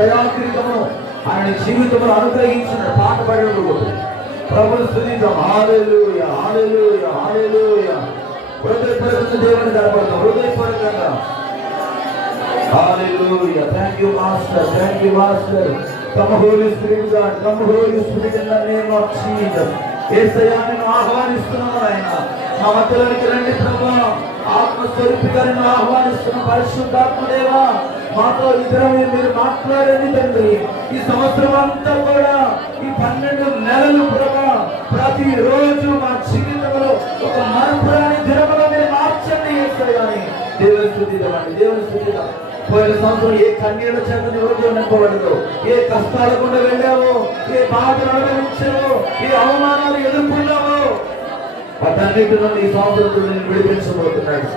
దయాకిరీటము ఆయన జీవితంలో అనుగ్రహించిన పాట పాడినప్పుడు ప్రభుని స్తుతిద్దాం. హల్లెలూయా, హల్లెలూయా, హల్లెలూయా. హృదయపూర్వకంగా దేవుని కనపడతాం, హృదయపూర్వకంగా. Hallelujah. Thank you master, thank you master. Come Holy Spirit God, come Holy Spirit in the name of Jesus. యేసయ్యా నిన్ను ఆహ్వానిస్తున్నాను ఆయన. మా మధ్యలోనికి రండి ప్రభువా. ఆత్మస్వరూపిగా నిన్ను ఆహ్వానిస్తున్న పరిశుద్ధాత్మదేవా, మాతో ఇద్దరం మీరు మాట్లాడండి తండ్రి. ఈ సంవత్సరం అంతా కూడా ఈ 12 నెలలు ప్రభా ప్రతిరోజు మా జీవితంలో ఒక మరపురాని దినములో మీరు మార్చండి యేసయ్యా అని దేవుని స్తుతిద్దామండి, దేవుని స్తుతిద్దాం. పోయిన సంవత్సరం ఏ కన్నీళ్ళ చేత నిరోధం నింపబడదు, ఏ కష్టాల గుండా వెళ్ళావో, ఏ బాధలు అనుభవించావో, ఏ అవమానాలు ఎదుర్కొన్నావో, వాటన్నిటి నుండి ఈ సంవత్సరంతో నేను విడిపించబోతున్నాడు.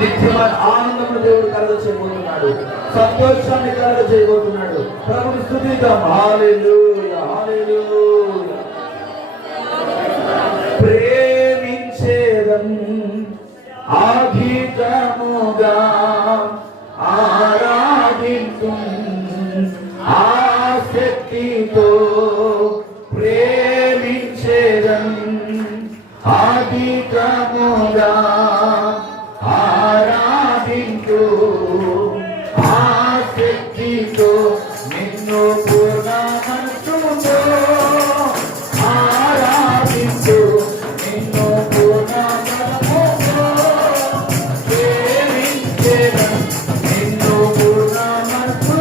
నిత్యమైన ఆనందం దేవుడు కలగ చేయబోతున్నాడు, సంతోషాన్ని కలగ చేయబోతున్నాడు. ప్రభుని స్తుతిద్దాం. హల్లెలూయా, హల్లెలూయా. ప్రేమించేదం అధికముగా ఆరాధింతు ఆసక్తితో, ప్రేమించేదం అధికముగా ఆరాధింతు ఆసక్తితో, నిన్ను పూర్ణ మనసుతో ఆరాధింతు, నిన్ను పూర్ణ మనసుతో ప్రేమించేదం, నిన్ను పూర్ణ మనసుతో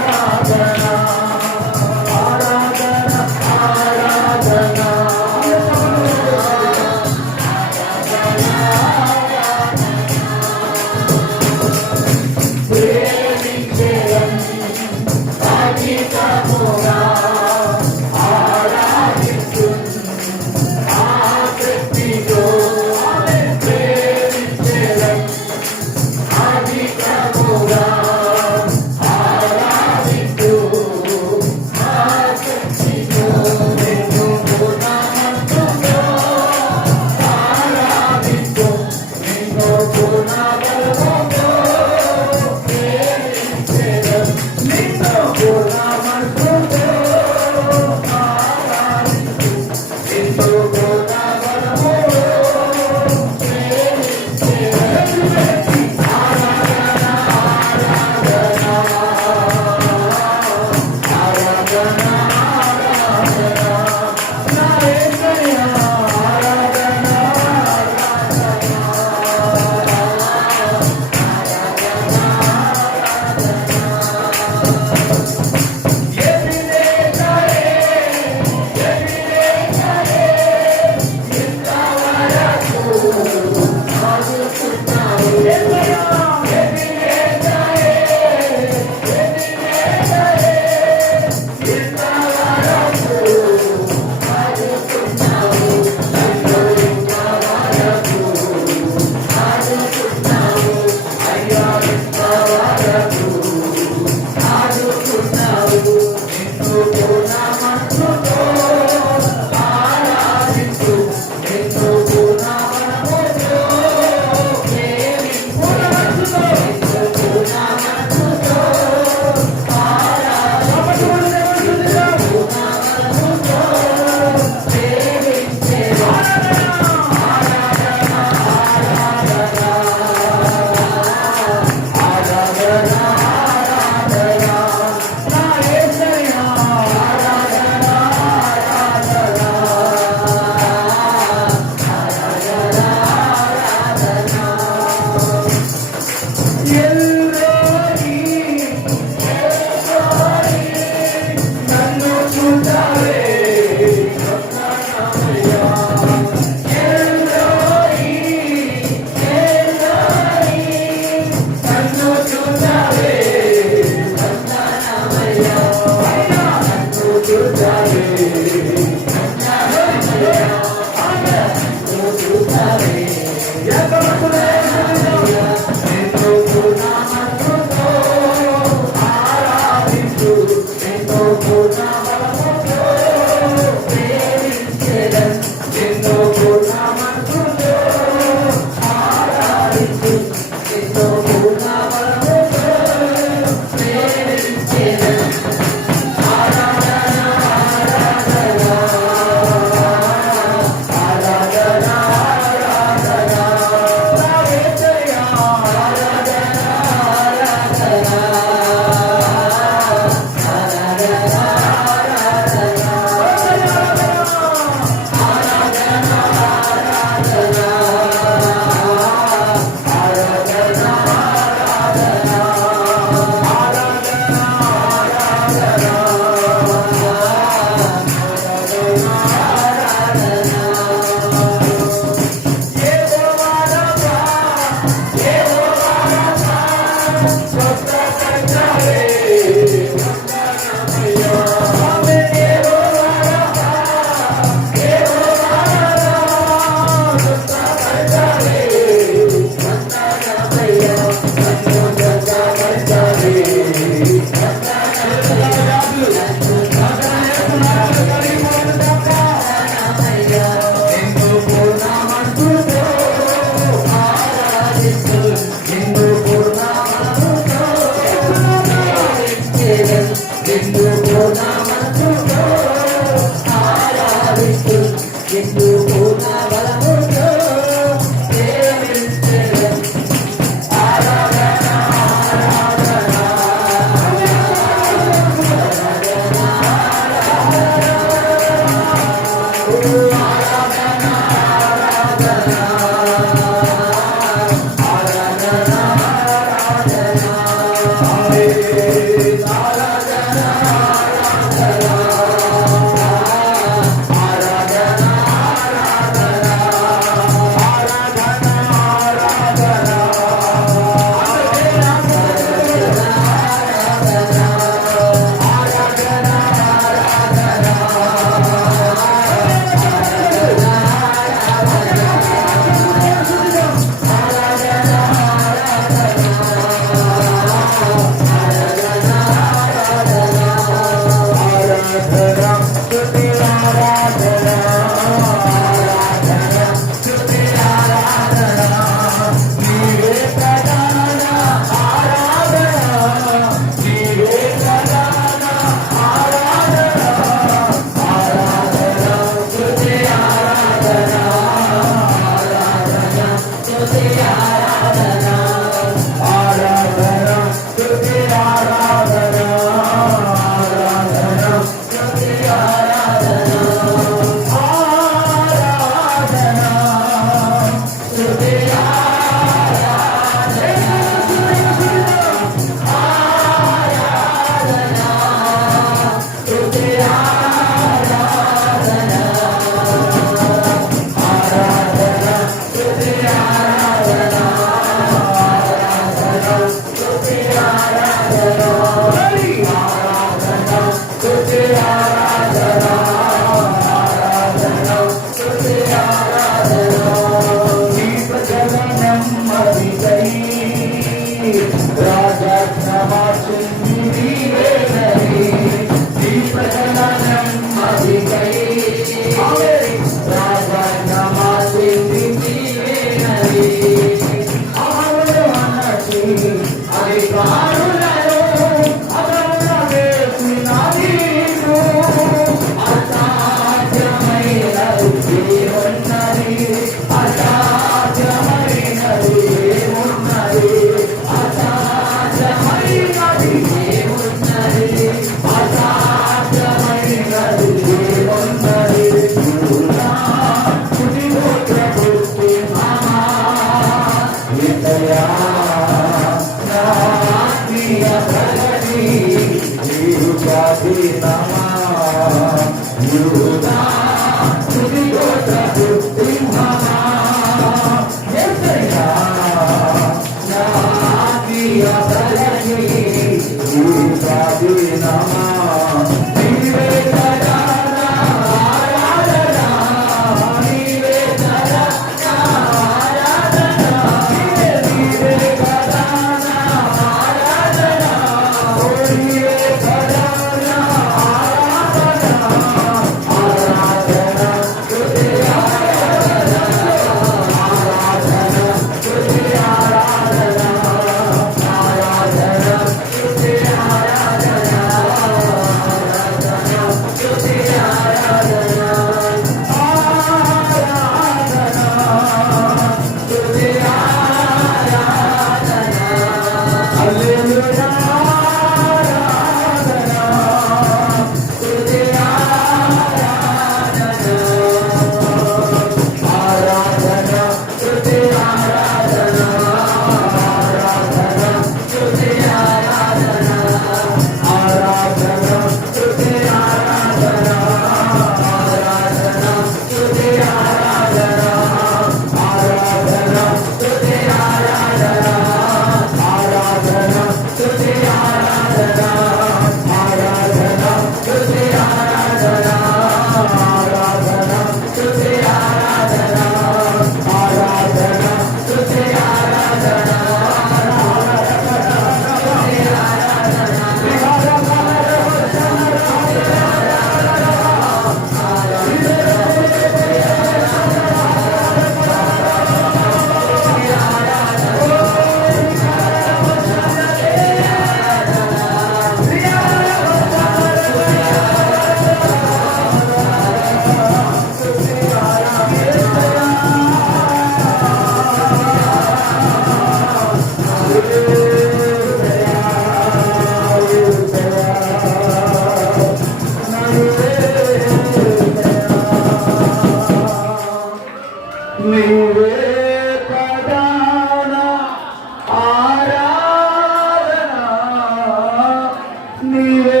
నీవే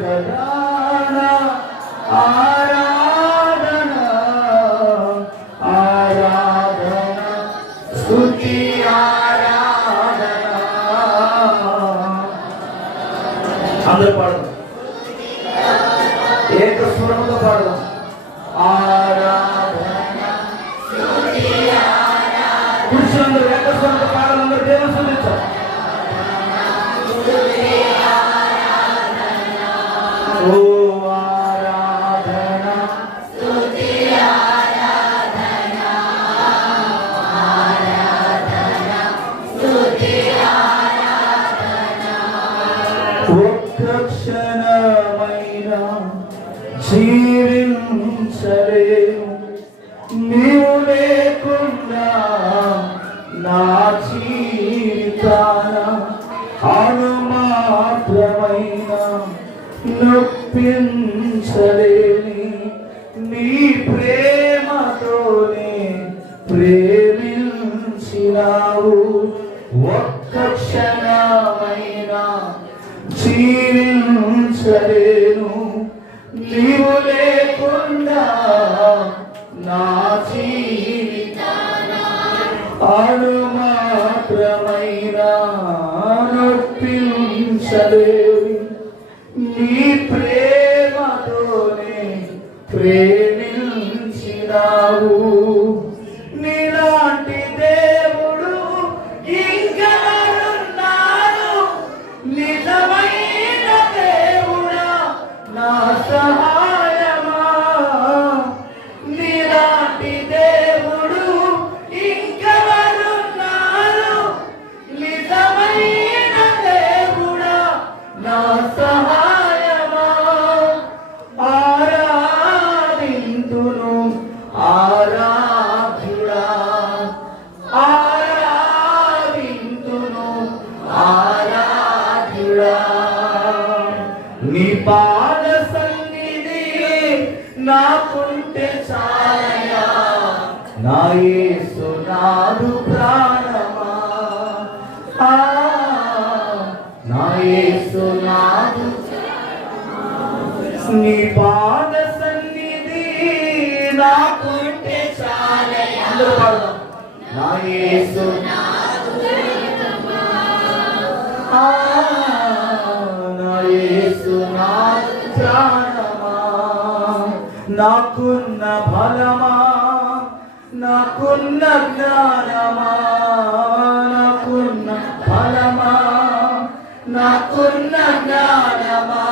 కదా నా ఆరాధన ఆరాధన స్తుతి ఆరాధన. అందరూ పాడదాం, ఏక స్వరంతో పాడదాం. ఆరాధన పురుషులందరూ ఏక స్వరంతో పాడాలి. అందరూ దేవుని స్తుతించాలి. ఓ ఆరాధన స్తుతి ఆరాధన ఆరాధన స్తుతి ఆరాధన. ఒక్క క్షణమైన జీవించలేను నీవు లేకుండా నా జీవితాన అనుమాత్రమైన నొప్పించలేని నీ ప్రేమతోనే ప్రేమించినావు. ఒక్క క్షణమైన జీవించలేను నీవు లేకుండా నా జీవితాన అనుమాత్రమైన నొప్పించలేని నీ ప్రేమతోనే ప్రేమించినావు. నీలాంటి దేవుడు ఇంకెవరున్నారు? నిజమైన దేవుడా నా సహాయమా. నీలాంటి దేవుడు ఇంకెవరున్నారు? నిజమైన దేవుడా నా సహాయమా. ఆరాధింతును ఆరాధ్యుడా ఆరాధింతును ఆరాధ్యుడా. నీ పాద సన్నిధి నాకుంటే చాలయా నా యేసు నాదు ప్రాణమా. నా యేసు నాదు నీ పాద సన్నిధి నాకుంటే చాలయా. అందరూ పాడదాం. నా యేసు నా యేసు నా ప్రాణమా. నాకున్న బలమా నాకున్న జ్ఞానమా నాకున్న బలమా నాకున్న జ్ఞానమా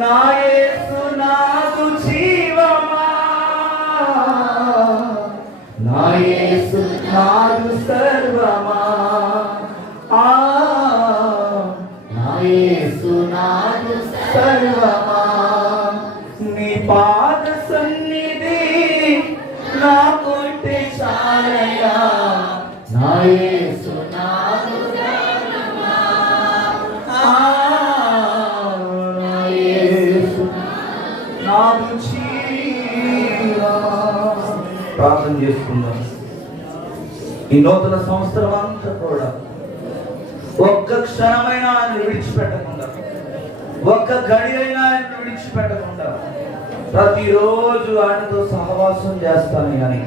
నా యేసు నాదు జీవమా. నా యేసు నాదు సర్వమా. నా యేసు నాదు సర్వమా. నీ పాద సన్నిధి నాకుంటే చాలయా నా యేసు నాదు సర్వమా. నా యేసు నాదు జీవమా. ప్రార్థన చేసుకుందాం. ఈ నూతన సంవత్సరం అంతా కూడా ఒక్క క్షణమైనా ఆయన విడిచిపెట్టకుండా, ఒక్క గడి అయినా ఆయన విడిచిపెట్టకుండా ప్రతిరోజు ఆయనతో సహవాసం చేస్తాను. కానీ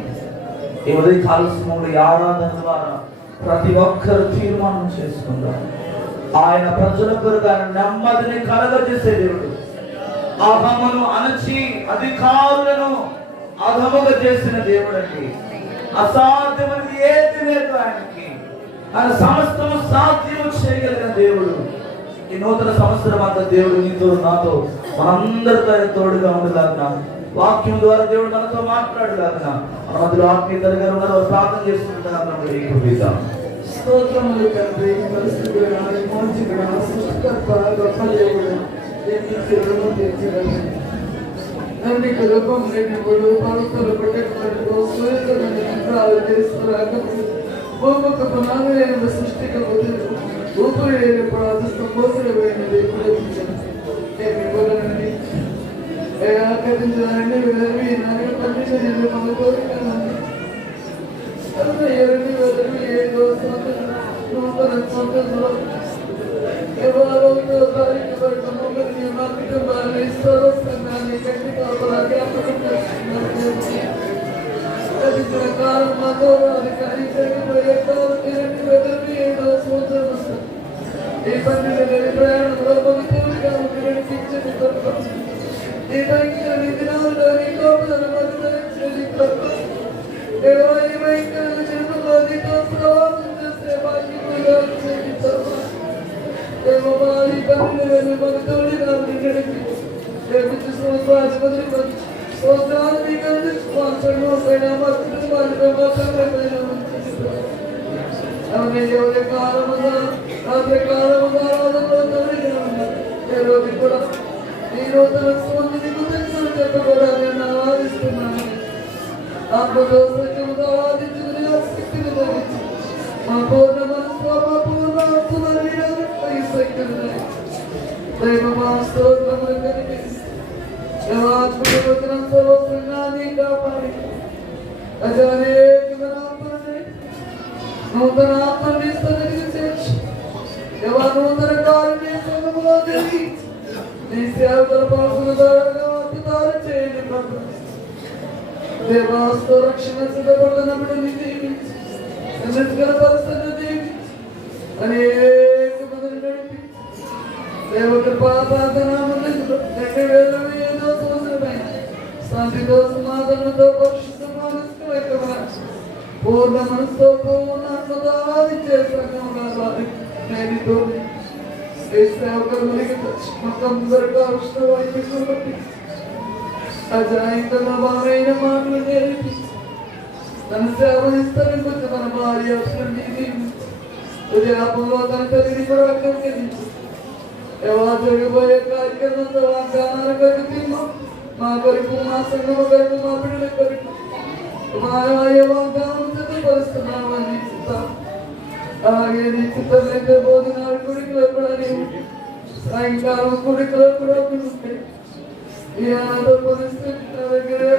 ఈ ఉదయకాల సమయంలో ఈ ఆరాధన ద్వారా ప్రతి ఒక్కరు తీర్మానం చేసుకుందాం. ఆయన ప్రజల కొరకు ఆయన నెమ్మదిని కలగజేసే దేవుడు. అహమును అణచి అధికారులను అధముగా చేసిన దేవుడు అండి. అసాధ్యమైనది ఏది లేదు ఆయనకి. ఆయన సమస్తము సాధ్యము చేయగలిగిన దేవుడు. ఈ నూతన సంవత్సరం అంతా దేవుడు నీతో నాతో మనందరితో తోడుగా ఉండలాగిన వాక్యం ద్వారా దేవుడు మనతో మాట్లాడలాగిన మన మధ్యలో ఆత్మీయ గారు ఉన్నారు. ప్రార్థన చేసుకుంటున్నాం. స్తోత్రములు తండ్రి. పరిస్థితులు మోచిగా సృష్టికర్త గొప్ప దేవుడు. నీకు రూపం లేనివాడు పలుకులు పట్టేటప్పుడు సూర్యుడు తీసుకురాకపోతే భూముఖ పునాదులైన సృష్టికి బదులు ఊపిరి లేనప్పుడు అదృష్టపోతులైనది ఏమివ్వగలండి ఆకరించాలని వెదవి నాకు పండించండి మన కోరికలండి ఎవరిని వెదవి ఏదో నూతన సంతలో ఎవరో తారీఖు ఈ పన్నెండు ప్రయాణంలో భక్తులుగా నడిపించని ఈ భయంకర దినాల్లో నీ కోపలను బదులించని ఈ భయంకర జన్మలో నీతో ప్రవాసం చేసే భాగ్యముగా ఈ పన్నెండు భక్తులుగా నడిపించి స్తోత్రాలు మీకు అందించుకోవాల్సిన కాలముగా రాత్రి కాలముగా రోజు కూడా ఈ రోజు నీకు తెలుసు చెప్పకుండా నేను ఆరాధిస్తున్నాను ఆత్మతో సత్యముగా ఆరాధించుకుని శక్తిని ధరించి మా పూర్ణ మనసు మా పూర్ణ ఆత్మని శక్తిని దైవ మా స్తోత్రములు కనిపిస్తుంది వచనం సర్వస్వంగాన్ని కాపాడి అజానేక నూతన ఆత్మని సన్నిధికి చేర్చి నూతన కారుని సొంతములో జరిగి నీ సేవకుల పాసుల ద్వారా అద్భుతాలు చేయండి ప్రభు దేవాస్తో రక్షణ సిద్ధపడుతున్నప్పుడు నీ దీవించి పరిస్థితులు దీవించి అనేక మందిని నడిపి దేవకృపా ప్రార్థన 2007 సంవత్సరమైన శాంతితో సమాధానంతో పరిశుద్ధ మనస్సు పూర్ణ మనసుతో పూర్ణ ఆత్మతో ఆరాధించే సంఘంగా నేనితో సేవకులకి మొత్తందరికీ అవసరమైన బట్టి అజాయింత భావమైన మాటలు నేర్పి తన సేవ విస్తరించు తన భార్య హృదయాపంలో తన తల్లిని కూడా కలిగించు ఎలా జరగబోయే కార్యక్రమంతో వాగ్దానాల కొరకు మా కొరకు మా సంఘం కొరకు మా బిడ్డల కొరకు మా వాగ్దానం సిద్ధపరుస్తున్నామని అలాగే నీ చిత్తమైతే భోజనాలు గుడికలో కూడా సాయంకాలం గుడికలో కూడా ఉంటాయి ఈ ఆనంద పరిస్థితి నా దగ్గరే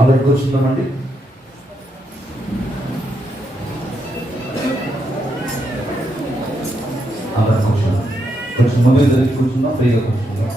అందరు కూర్చుందామండి. అందరు కూర్చున్నాం. కొంచెం ముందు జరిగి కూర్చున్నాం, ఫ్రీగా కూర్చున్నాం.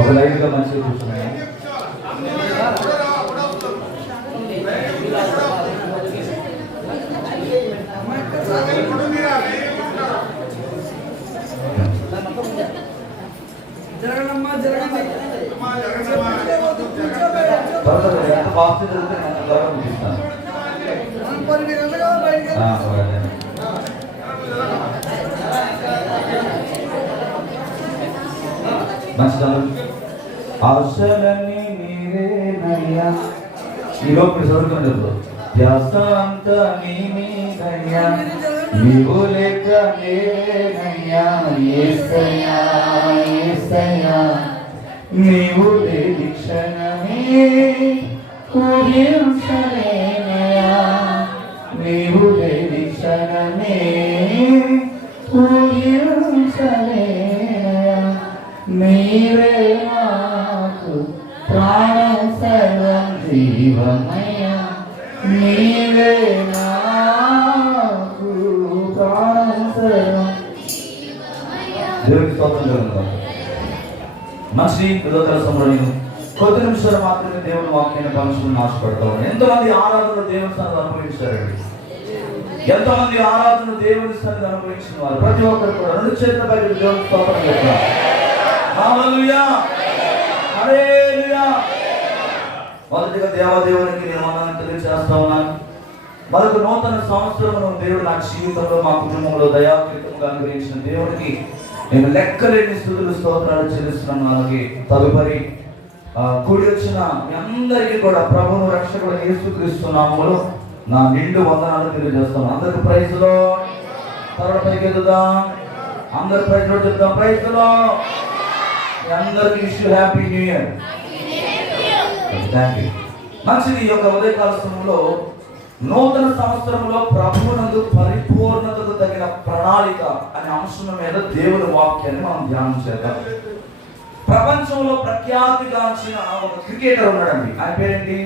ఒక లైన్గా మంచిగా కూర్చున్నాయి. ఫాస్ట్ జరిగితే నేను త్వరగా ముగిస్తాను. ఆశలన్నీ మీరేనయ్యా, ఈలోపు చదువుకునేటప్పుడు ధ్యాస అంతా నీ మీదయ్యా, నీవు లేక లేనయ్యా, యేసయ్యా యేసయ్యా, నీవు లేని క్షణమే ఊహించలేనయ్యా, నీవు లేని క్షణమే ఊహించలేనయ్యా, నీవే నాకు ప్రాణం సర్వం జీవమయ్యా, నీవే నాకు ప్రాణం సర్వం. దేవుడికి స్తోత్రం జరుగుతుంది. మంచి హృదయ సంబరం. కొద్ది నిమిషాలు మాత్రమే దేవుని వాక్యాన్ని పంచుకుని ఆశపడతాం. ఎంతమంది ఆరాధనలు దేవుని సన్నిధిని అనుభవించారండి? ఎంతమంది ఆరాధనలు దేవుని సన్నిధిని అనుభవించిన వారు ప్రతి ఒక్కరు కూడా రెండు చేతుల పైకి దేవుని స్తోత్రం చెప్తారు. హల్లెలూయా, హల్లెలూయా. మొదటిగా దేవదేవునికి నేను వందనాలు తెలియజేస్తా ఉన్నాను. మరొక నూతన సంవత్సరమును దేవుడు నా జీవితంలో, మా కుటుంబంలో దయాకృతంగా అనుగ్రహించిన దేవుడికి నేను లెక్కలేని స్తుతులు స్తోత్రాలు చెల్లిస్తున్నాను. అలాగే తదుపరి కూడి వచ్చిన మీ అందరికీ కూడా ప్రభువును రక్షకుడు యేసుక్రీస్తు నామములో నా నిండు వందనాలు తెలియజేస్తాను. అందరికి ప్రైజ్ లార్డ్. త్వరగా పైకెత్తుదాం. అందరు ప్రైజ్ లార్డ్ చెప్తాం. Praise lord. మీ అందరికీ wish you happy new year. Thank you. మంచిది. ఈ యొక్క ఉదయకాల సమయంలో నూతన సంవత్సరంలో ప్రభువునందు పరిపూర్ణతకు తగిన ప్రణాళిక అనే అంశం మీద దేవుని వాక్యాన్ని మనం ధ్యానం చేద్దాం. ప్రపంచంలో ప్రఖ్యాతిగాంచిన ఒక క్రికెటర్ ఉన్నాడండి. ఆయన పేరేంటి?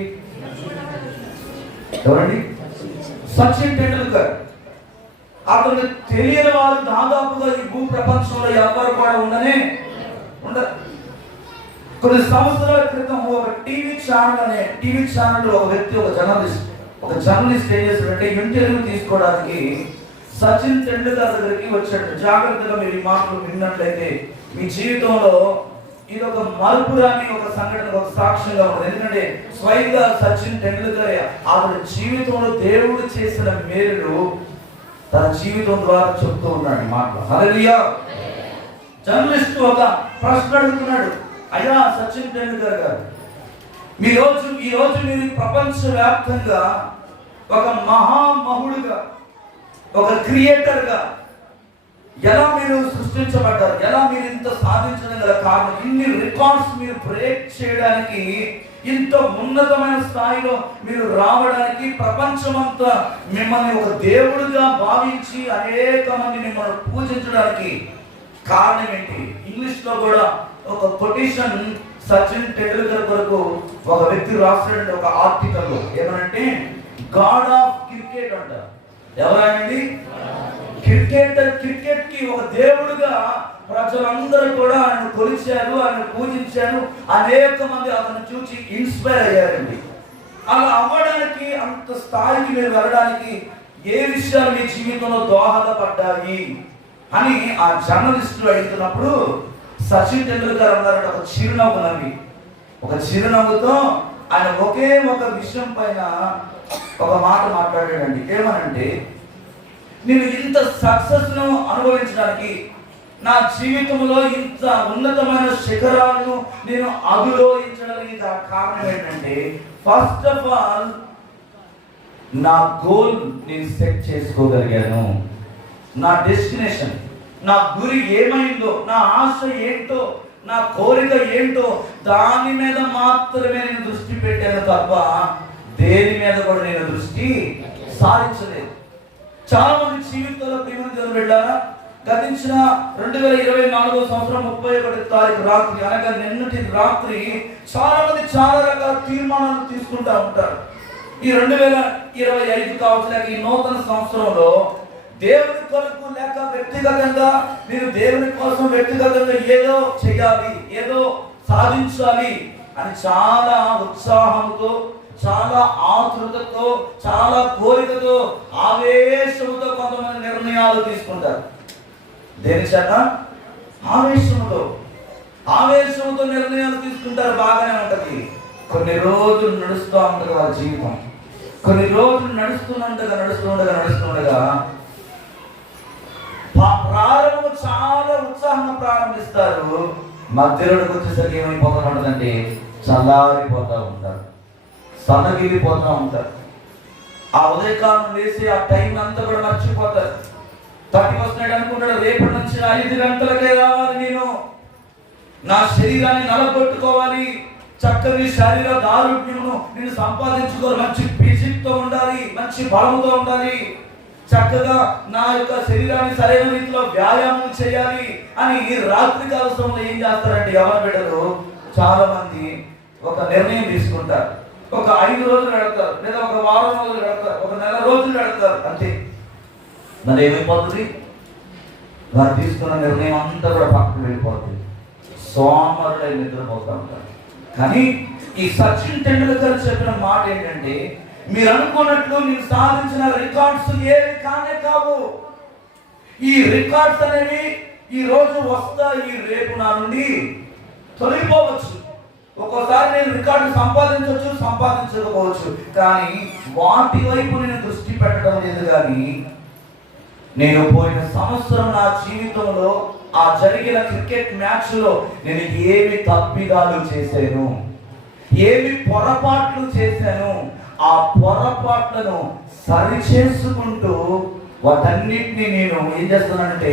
ఎవరండి? సచిన్ టెండూల్కర్. అతను తెలియని వారు దాదాపుగా ఈ భూ ప్రపంచంలో ఎవరు కూడా ఉండరు. కొన్ని సంవత్సరాల క్రితం ఒక టీవీ ఛానల్ ఒక వ్యక్తి, ఒక జర్నలిస్ట్ ఏం చేశాడంటే ఇంటర్వ్యూ తీసుకోవడానికి సచిన్ టెండూల్కర్ దగ్గరికి వచ్చాడు. జాగ్రత్తగా మీరు ఈ మాటలు విన్నట్లయితే మీ జీవితంలో ఇది ఒక మలుపురాని ఒక సంఘటన, ఒక సాక్ష్యంగా ఉంటుంది. ఎందుకంటే స్వయంగా సచిన్ టెండూల్కర్ అతని జీవితంలో దేవుడు చేసిన మేలు తన జీవితం ద్వారా చెప్తూ ఉన్నాడు మాటలు. హల్లెలూయా. జర్నలిస్ట్ ఒక ప్రశ్న అడుగుతున్నాడు. అయ్యా సచిన్ టెండూల్కర్ గారు, ఈ రోజు మీరు ప్రపంచ వ్యాప్తంగా ఒక మహామహుడుగా, ఒక క్రియేటర్గా ఎలా మీరు సృష్టించబడ్డారు? ఎలా మీరు ఇంత సాధించడం గల కారణం? ఇన్ని రికార్డ్స్ మీరు బ్రేక్ చేయడానికి, ఇంత ఉన్నతమైన స్థాయిలో మీరు రావడానికి, ప్రపంచమంతా మిమ్మల్ని ఒక దేవుడిగా భావించి అనేక మంది మిమ్మల్ని పూజించడానికి కారణం ఏంటి? ఇంగ్లీష్ లో కూడా ఒక కొటేషన్ సచిన్ టెండూల్కర్ కొరకు ఒక వ్యక్తి రాస్తాడంటే ఒక ఆర్టికల్ లో ఏమనంటే గాడ్ ఆఫ్ క్రికెట్ అంట. ఎవరండి? క్రికెట్ కి ఒక దేవుడుగా ప్రజలందరూ కూడా ఆయన కొలిచారు, ఆయన పూజించారు. అనేక మంది అతను చూసి ఇన్స్పైర్ అయ్యారండి. అలా అవ్వడానికి, అంత స్థాయికి మీరు వెళ్ళడానికి ఏ విషయాలు మీ జీవితంలో దోహదపడ్డాయి అని ఆ జర్నలిస్టులు అడుగుతున్నప్పుడు సచిన్ టెండూల్కర్ అన్నారంటే ఒక చిరునవ్వుతో ఆయన ఒకే ఒక విషయం పైన ఒక మాట మాట్లాడాడండి. ఏమనంటే, నేను ఇంత సక్సెస్ ను అనుభవించడానికి, నా జీవితంలో ఇంత ఉన్నతమైన శిఖరాలను నేను అధిరోహించడానికి కారణం ఏంటంటే, ఫస్ట్ ఆఫ్ ఆల్ నా గోల్ నేను సెట్ చేసుకోగలిగాను. నా డెస్టినేషన్, నా గురి ఏమైందో, నా ఆశ ఏంటో, నా కోరిక ఏంటో దాని మీద మాత్రమే నేను దృష్టి పెట్టాను తప్ప దేని మీద కూడా నేను దృష్టి సారించలేదు. చాలా మంది జీవితంలో ప్రియమైన దేవుని బిడ్డలారా, గతించిన 2024 సంవత్సరం 31 తారీఖు రాత్రి అనగా నిన్నటి రాత్రి చాలా మంది చాలా రకాల తీర్మానాలు తీసుకుంటూ ఉంటారు. ఈ 2025 కావచ్చు, లేక ఈ నూతన సంవత్సరంలో దేవుని కొరకు లేక వ్యక్తిగతంగా నేను దేవుని కోసం వ్యక్తిగతంగా ఏదో చేయాలి, ఏదో సాధించాలి అని చాలా ఉత్సాహంతో, చాలా ఆతృతతో, చాలా కోరికతో, ఆవేశంతో కొంతమంది నిర్ణయాలు తీసుకుంటారు. దేని చేత? ఆవేశంతో నిర్ణయాలు తీసుకుంటారు. బాగానే ఉంటది. కొన్ని రోజులు నడుస్తూ ఉంటది వారి జీవితం. కొన్ని రోజులు నడుస్తుండగా ప్రారంభం చాలా ఉత్సాహంగా ప్రారంభిస్తారు. మధ్యలోకి వచ్చేసరికి ఏమైపోతూ ఉంటుందంటే చల్లారిపోతూ ఉంటారు, సన్నగిలిపోతూ ఉంటారు. ఆ ఉదయకాలం వేసి ఆ టైం అంతా కూడా మర్చిపోతారు. 30 అనుకుంటాడు, రేపటి నుంచి 5 గంటలకే రావాలి, నా శరీరాన్ని నలగొట్టుకోవాలి, చక్కని శరీర దారుణ్యమును నేను సంపాదించుకోవాలి, మంచి ఫిజిక్ తో ఉండాలి, మంచి బలంతో ఉండాలి, చక్కగా నా యొక్క శరీరాన్ని సరైన రీతిలో వ్యాయామం చేయాలి అని రాత్రి కాల సమయంలో ఏం చేస్తారంటే యవ్వన బిడ్డలు చాలా మంది ఒక నిర్ణయం తీసుకుంటారు. ఒక 5 రోజులు నడుపుతారు, లేదా ఒక వారం రోజులు నడుపుతారు, ఒక నెల రోజులు నడుపుతారు. అంతే. మరి ఏమైపోతుంది? వారు తీసుకున్న నిర్ణయం అంతా కూడా పక్కకు వెళ్ళిపోతుంది. సోమరులై నిద్రపోతూ ఉంటారు. కానీ ఈ సచిన్ టెండూల్కర్ చెప్పిన మాట ఏంటంటే, మీరు అనుకున్నట్లు మీరు సాధించిన రికార్డ్స్ ఏవి కానే కావు. ఈ రికార్డ్స్ అనేవి ఈ రోజు వస్తాయి, రేపు నా నుండి తొలగిపోవచ్చు. ఒక్కోసారి నేను రికార్డు సంపాదించవచ్చు, సంపాదించకపోవచ్చు, కానీ వాటి వైపు నేను దృష్టి పెట్టడం లేదు. కానీ నేను పోయిన సంవత్సరం నా జీవితంలో ఆ జరిగిన క్రికెట్ మ్యాచ్ లో నేను ఏమి తప్పిదాలు చేశాను, ఏమి పొరపాట్లు చేశాను, ఆ పొరపాట్లను సరిచేసుకుంటూ వాటన్నిటిని నేను ఏం చేస్తున్నానంటే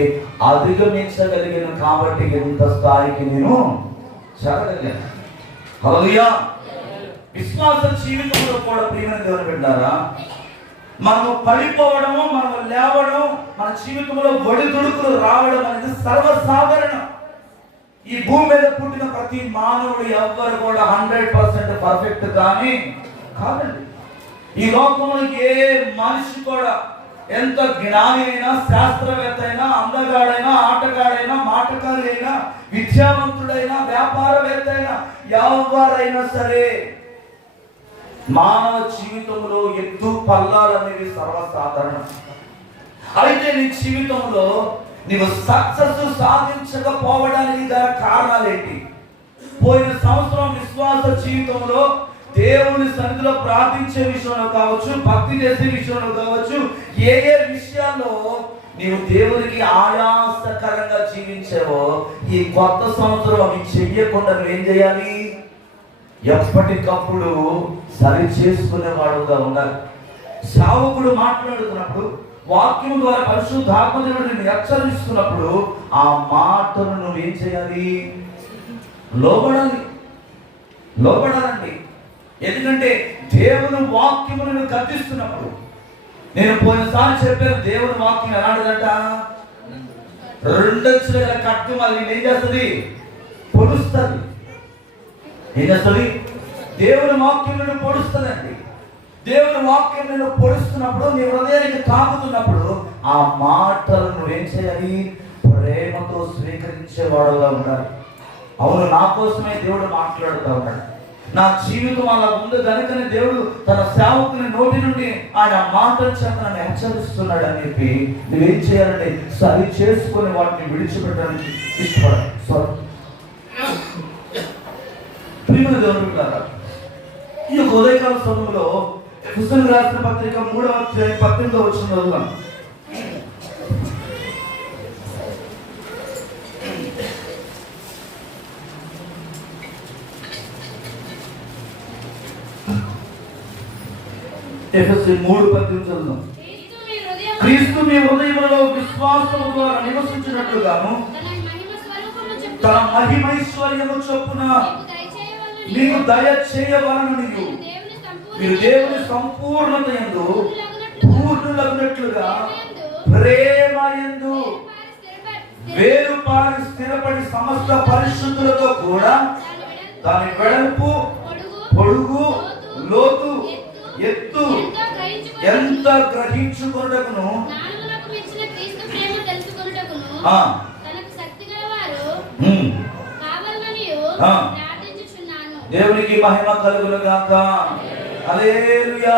అధిగమించగలిగాను. కాబట్టి ఎంత స్థాయికి నేను చేరగలిగాను. హల్లెలూయా. విశ్వాస జీవితంలో కూడా ప్రియమైన దేవుని బిడ్డలారా, మనము పడిపోవడము, మనము లేవడం, మన జీవితంలో ఒడిదుడుకులు రావడం అనేది సర్వసాధారణం. ఈ భూమి మీద పుట్టిన ప్రతి మానవుడు ఎవ్వరు కూడా 100% పర్ఫెక్ట్ కానీ కాదండి. ఈ లోకంలో ఏ మనిషి కూడా ఎంత జ్ఞాని అయినా, శాస్త్రవేత్త అయినా, అందగాడైనా, ఆటగాడైనా, మాటకారి అయినా, విద్యావంతుడైనా, వ్యాపారవేత్త అయినా, ఎవరైనా సరే మానవ జీవితంలో ఎత్తు పల్లాలు అనేవి సర్వసాధారణం. అయితే నీ జీవితంలో నీవు సక్సెస్ సాధించకపోవడానికి గల కారణాలు ఏంటి? పోయిన సంవత్సరం విశ్వాస జీవితంలో దేవుని సన్నిధిలో ప్రార్థించే విషయంలో కావచ్చు, భక్తి చేసే విషయంలో కావచ్చు, ఏ ఏ విషయాల్లో నీవు దేవునికి ఆయాసకరంగా జీవించావో ఈ కొత్త సంవత్సరం అవి చెయ్యకుండా నువ్వేం చేయాలి? ఎప్పటికప్పుడు సరి చేసుకునేవాడుగా ఉండాలి. సేవకుడు మాట్లాడుతున్నప్పుడు, వాక్యం ద్వారా పరిశుద్ధాత్మ దేవుడు నిన్ను హెచ్చరిస్తున్నప్పుడు ఆ మాటను నువ్వేం చేయాలి? లోబడాలండి. ఎందుకంటే దేవుని వాక్యమును నువ్వు గద్దిస్తున్నప్పుడు, నేను పోయినసారి చెప్పాను, దేవుని వాక్యం ఎలాంటిదంట? రెండంచుల కట్టు మళ్ళీ ఏం చేస్తుంది? పొడుస్తుంది. ఏం చేస్తుంది? దేవుని వాక్యం నిన్ను పొడుస్తుందండి. దేవుని వాక్యం నిన్ను పొడుస్తున్నప్పుడు, నీ హృదయానికి తాకుతున్నప్పుడు ఆ మాటలు నువ్వేం చేయాలి? ప్రేమతో స్వీకరించేవాడుగా ఉండాలి. అవును, నా కోసమే దేవుడు మాట్లాడుతూ ఉన్నాడు. నా జీవితం అలా ఉంది కనుకనే దేవుడు తన సేవకుని నోటి నుండి ఆయన మాటల చేత నన్ను హెచ్చరిస్తున్నాడు అని చెప్పి నువ్వేం చేయాలంటే సరి చేసుకుని వాటిని విడిచిపెట్టడానికి ఇష్టపడాలి. ప్రియమైన దేవుని బిడ్డలారా, ఈ యొక్క ఉదయకాల సమయంలో ఎఫెసీయులకు రాసిన పత్రిక 3వ అధ్యాయం 18వ వచనం చదువుదాం. ఎఫెసీయులు 3:18 చదువుదాం. క్రీస్తు మీ హృదయములలో విశ్వాసము ద్వారా నివసించినట్లుగాను తన మహిమైశ్వర్యము చొప్పున మీకు దయ చేయవలననియు మీరు దేవుని సంపూర్ణత యందు పూర్ణులగునట్లుగా ప్రేమ యందు వేరుపారి స్థిరపడి సమస్త పరిశుద్ధులతో కూడా దాని వెడల్పు, పొడుగు, లోతు, ఎత్తు ఎంత గ్రహించుకొనుటకును దేవునికి మహిమ కలుగును గాక. హల్లెలూయా.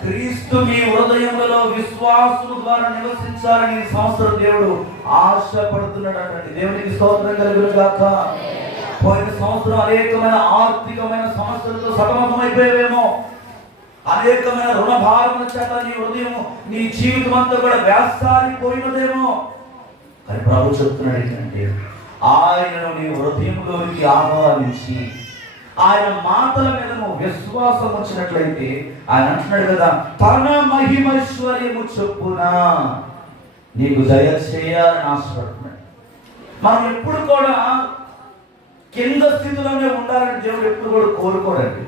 క్రీస్తు మీ హృదయములలో విశ్వాసము ద్వారా నివసించాలని ఈ సంవత్సరం దేవుడు ఆశపడుతున్నాడు అండి. దేవునికి స్తోత్రం కలుగును గాక. పోయిన సంవత్సరం అనేకమైన ఆర్థికమైన సమస్యలతో సతమతమైపోయేవేమో, అనేకమైన రుణభారముల చేత నీ హృదయం, నీ జీవితం అంతా కూడా వ్యాసారిపోయినదేమో. కానీ ప్రభు చెప్తున్నాడు ఏంటంటే, ఆయనను నీ హృదయంలోనికి ఆహ్వానించి ఆయన మాటల మీద నువ్వు విశ్వాసం వచ్చినట్లయితే ఆయన అంటున్నాడు కదా, తన మహిమైశ్వర్యము చొప్పున నీకు దయ చేయాలని ఆశపడుతున్నాడు. మనం ఎప్పుడు కూడా కింద స్థితిలోనే ఉండాలని దేవుడు ఎప్పుడు కూడా కోరుకోడండి.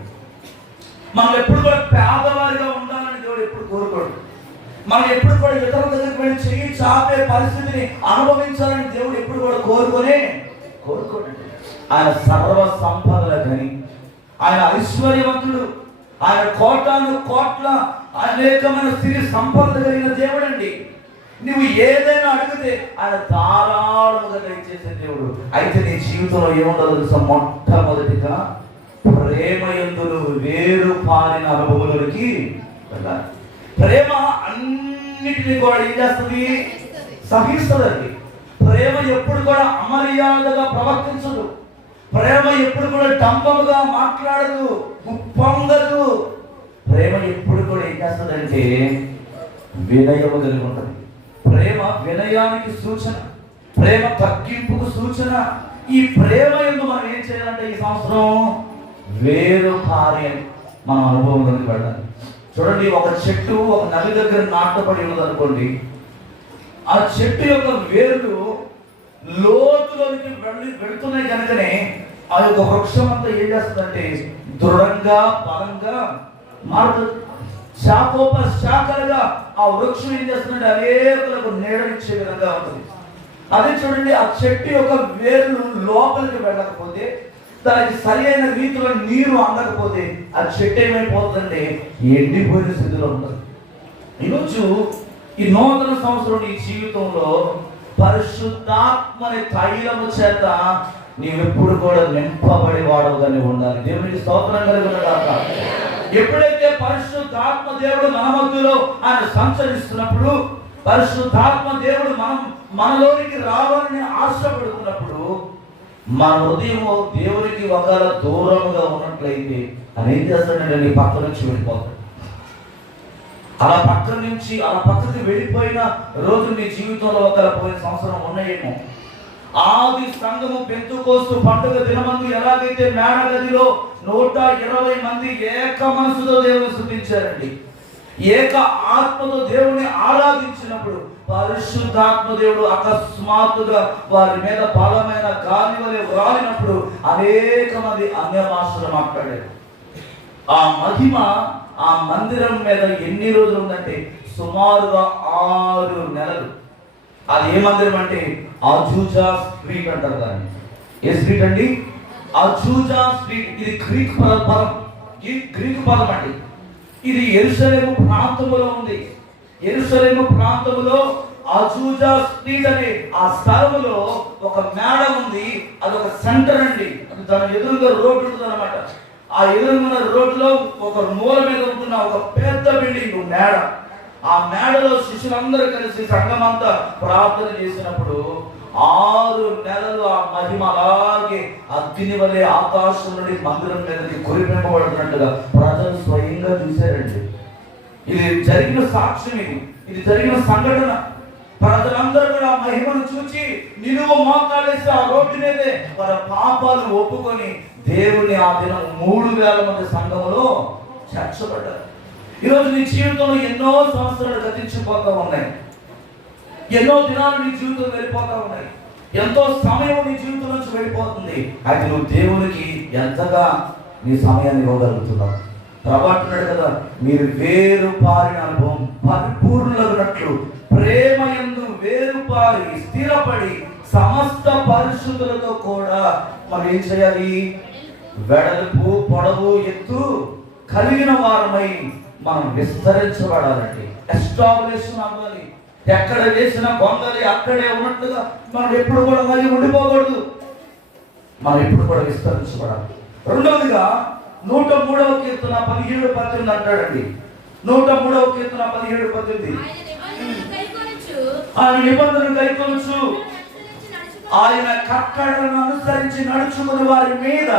మనం ఎప్పుడు కూడా పేదవారిగా ఉండాలని దేవుడు ఎప్పుడు కోరుకోడు. మనం ఎప్పుడు కూడా ఇతరుల దగ్గరికి వెళ్ళి చెయ్యి చాపే పరిస్థితిని అనుభవించాలని దేవుడు ఎప్పుడు కూడా కోరుకోడండి. ఆయన సర్వ సంపదల గని, ఆయన ఐశ్వర్యవంతుడు, ఆయన కోటాను కోట్ల అనేకమైన సిరి సంపదలు కలిగిన దేవుడండి. నువ్వు ఏదైనా అడిగితే ఆయన ధారాళముగా దయచేసే దేవుడు. అయితే నీ జీవితంలో ఏముండదు తెలుసా? మొట్టమొదటిగా ప్రేమ యందు నువ్వు వేరు పారిన అనుభవంలోకి వెళ్ళాలి. ప్రేమ అన్నిటినీ కూడా ఏం చేస్తుంది? సహిస్తుందండి. ప్రేమ ఎప్పుడు కూడా అమర్యాదగా ప్రవర్తించదు. ప్రేమ ఎప్పుడు కూడా డంబముగా మాట్లాడదు, పొంగదు. ప్రేమ ఎప్పుడు కూడా ఏం చేస్తుందంటే వినయము కలిగి ఉంటుంది. ప్రేమ వినయానికి సూచన, ప్రేమ తగ్గింపుకు సూచన. ఈ ప్రేమ ఎందుకు మనం ఏం చేయాలంటే ఈ సంవత్సరం వేరు కార్యం మన అనుభవంలోకి వెళ్ళాలి. చూడండి, ఒక చెట్టు ఒక నది దగ్గర నాటబడి ఉన్నదనుకోండి, ఆ చెట్టు యొక్క వేర్లు లోతులోనికి వెళుతున్నాయి కనుకనే ఆ యొక్క వృక్షం అంతా ఏం చేస్తుందంటే దృఢంగా బలంగా మారుతుంది. శాఖలుగా ఆ వృక్షం ఏం చేస్తుందంటే అనేకులకు నీడనిచ్చే విధంగా ఉంటుంది. అదే చూడండి, ఆ చెట్టు యొక్క వేర్లు లోపలికి వెళ్ళకపోతే, దానికి సరి అయిన రీతిలో నీరు అందకపోతే ఆ చెట్టు ఏమైపోతుందంటే ఎండిపోయిన స్థితిలో ఉంటుంది. ఈరోజు ఈ నూతన సంవత్సరం నీ జీవితంలో పరిశుద్ధాత్మని తైలము చేత నీవెప్పుడు కూడా నింపబడి వాడవుగానే ఉండాలి. దేవునికి స్తోత్రం కలుగునుగాక. ఎప్పుడైతే పరిశుద్ధాత్మ దేవుడు మన మధ్యలో ఆయన సంచరిస్తున్నప్పుడు, పరిశుద్ధాత్మ దేవుడు మనలోనికి రావాలని ఆశపడుతున్నప్పుడు, మన హృదయం దేవునికి ఒకవేళ దూరముగా ఉన్నట్లయితే అని ఏం చేస్తాడంటే నీ పక్క నుంచి వెళ్ళిపోతాడు. అలా పక్కకి వెళ్ళిపోయిన రోజు నీ జీవితంలో ఒకవేళ పోయిన సంవత్సరం ఉన్నాయేమో. ఆది సంఘము పెంతుకోస్తు పండుగ దినమందు ఎలాగైతే మేడ గదిలో 120 మంది ఏక మనసుతో దేవుని స్తుతించారండి, ఏక ఆత్మతో దేవుని ఆరాధించినప్పుడు పరిశుద్ధాత్మ దేవుడు అకస్మాత్తుగా వారి మీద బలమైన గాలి వలె వ్రాలినప్పుడు అనేక మంది అన్య భాషలు మాట్లాడారు. ఆ మహిమ ఆ మందిరం మీద ఎన్ని రోజులు ఉందంటే సుమారుగా 6 నెలలు. అది ఏ మందిరం అంటే అజూజా స్ట్రీట్ అంటారు దాన్ని. ఏ స్ట్రీట్ అండి? అజూజా స్ట్రీట్. ఇది గ్రీక్ పదం అండి. ఇది యెరూషలేము ప్రాంతములో ఉంది. యెరూషలేము ప్రాంతములో అజూజా స్ట్రీట్ అనే ఆ స్థలములో ఒక మేడ ఉంది. అదొక సెంటర్ అండి. దాని ఎదురుగా రోడ్డు ఉంటుంది అనమాట. ఆ ఎదురున్న రోడ్డులో ఒక మూల మీద ఉంటున్న ఒక పెద్ద బిల్డింగ్ మేడ. ఆ మేడలో శిష్యులందరూ కలిసి సంఘమంతా ప్రార్థన చేసినప్పుడు 6 నెలలు ఆ మహిమ అలాగే అగ్ని వలె ఆకాశం నుండి మందిరం మీదకి కురిపింపబడుతున్నట్టుగా ప్రజలు స్వయంగా చూశారండి. ఇది జరిగిన సాక్ష్యం, ఇది జరిగిన సంఘటన. ప్రజలందరూ కూడా ఆ మహిమను చూచి నిలువు మోకాలేసి ఆ రోడ్డు మీదే వారి పాపాలు ఒప్పుకొని దేవుని ఆ దినం 3000 మంది సంఘములో చేర్చబడ్డారు. ఈరోజు నీ జీవితంలో ఎన్నో సంవత్సరాలు గతించిపోతా ఉన్నాయి, ఎన్నో దినాలు నీ జీవితం వెళ్ళిపోతా ఉన్నాయి, ఎంతో సమయం నీ జీవితం నుంచి వెళ్ళిపోతుంది. అయితే నువ్వు దేవునికి ఎంతగా నీ సమయాన్ని ఇవ్వగలుగుతున్నావు? ప్రభు అంటున్నాడు కదా, మీరు వేరు పారిన అనుభవం పరిపూర్ణులగినట్లు ప్రేమ యందు వేరుపారి స్థిరపడి సమస్త పరిశుద్ధులతో కూడా మనం ఏం చేయాలి? వెడల్పు పొడవు ఎత్తు కలిగిన వారమై మనం విస్తరించబడాలండి. ఎస్టాబ్లిషన్ అవ్వాలి. ఎక్కడ వేసిన గొంగలి అక్కడే ఉన్నట్లుగా మనం ఎప్పుడు కూడా మళ్ళీ ఉండిపోకూడదు. మనం ఎప్పుడు కూడా విస్తరించబడాలి. రెండవదిగా 103వ కీర్తన 17-18 అంటాడండి. 103వ కీర్తన 17-18 ఆయన నిబంధనను కైకొనుచు ఆయన కట్టడలను అనుసరించి నడుచుకుని వారి మీద,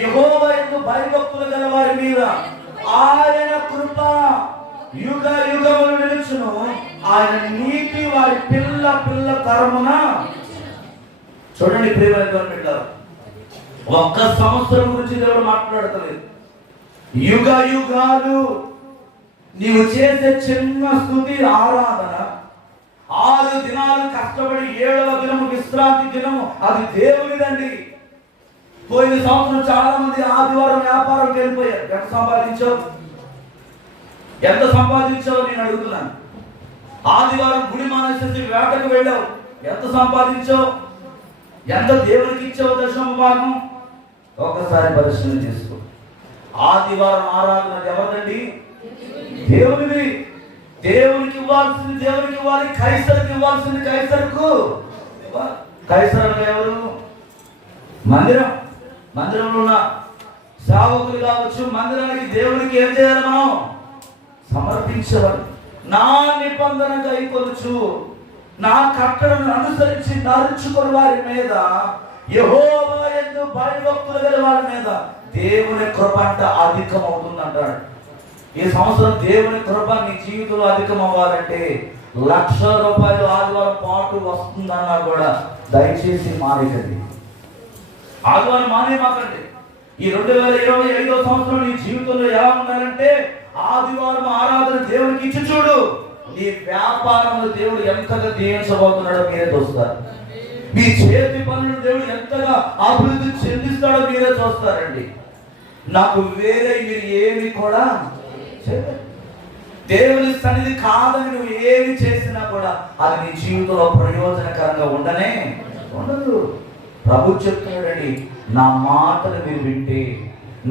యెహోవా యందు భయభక్తులు గల వారి మీద ఆయన కృప యుగ యుగములు నిలుచును, ఆయన నీతి వారి పిల్ల తరమున. చూడండి ప్రియమైన బిడ్డలారా, ఒక్క సంవత్సరం గురించి దేవుడు మాట్లాడతలేదు. యుగ యుగాలు నీవు చేసే చిన్న స్తుతి ఆరాధన, 6 దినాలు కష్టపడి 7వ దినము విశ్రాంతి దినము అది దేవునిదండి. పోయిన సంవత్సరం చాలా మంది ఆదివారం వ్యాపారం వెళ్ళిపోయారు. ఎంత సంపాదించావు నేను అడుగుతున్నాను. ఆదివారం గుడి మానేసేసి వేటకు వెళ్ళావు, ఎంత సంపాదించావు? ఎంత దేవునికి ఇచ్చావు దశమ భాగం? ఒకసారి పరిశీలన చేసుకో. ఆదివారం ఆరాధన ఎవరిదండి? దేవునిది. దేవునికి ఇవ్వాల్సింది దేవునికి ఇవ్వాలి, కైసరుకి ఇవ్వాల్సింది కైసరుకు. కైసరు ఎవరు? మందిరంలో ఉన్న సేవకులు కావచ్చు. మందిరానికి దేవునికి ఏం చేయాలి? మనం సమర్పించవాలి. నా నిబంధన కైకొనుచు నా కట్టడను అనుసరించి నడుచుకుని వారి మీద, యెహోవా యందు భయభక్తులు గల వారి మీద దేవుని కృప అంట అధికం అవుతుంది అంటాడు. ఈ సంవత్సరం దేవుని కృప నీ జీవితంలో అధికం అవ్వాలంటే ₹1,00,000 ఆదివారం పాటు వస్తుందన్నా కూడా దయచేసి మానేకండి. ఆదివారం మానేమాకండి. ఈ 2025వ సంవత్సరం నీ జీవితంలో ఎలా ఉండాలంటే ఆదివారం ఆరాధన దేవునికి ఇచ్చి చూడు. నీ వ్యాపారంలో దేవుడు ఎంతగా దీవించబోతున్నాడో మీరే చూస్తారు. మీ చేతి పనులు దేవుడు ఎంతగా అభివృద్ధి చెందిస్తాడో మీరే చూస్తారండి. నాకు వేరే మీరు ఏమి కూడా దేవుని సన్నిధి కాదని నువ్వు ఏమి చేసినా కూడా అది నీ జీవితంలో ప్రయోజనకరంగా ఉండదు. ప్రభు చెప్తున్నాడండి, నా మాటలు మీరు వింటే,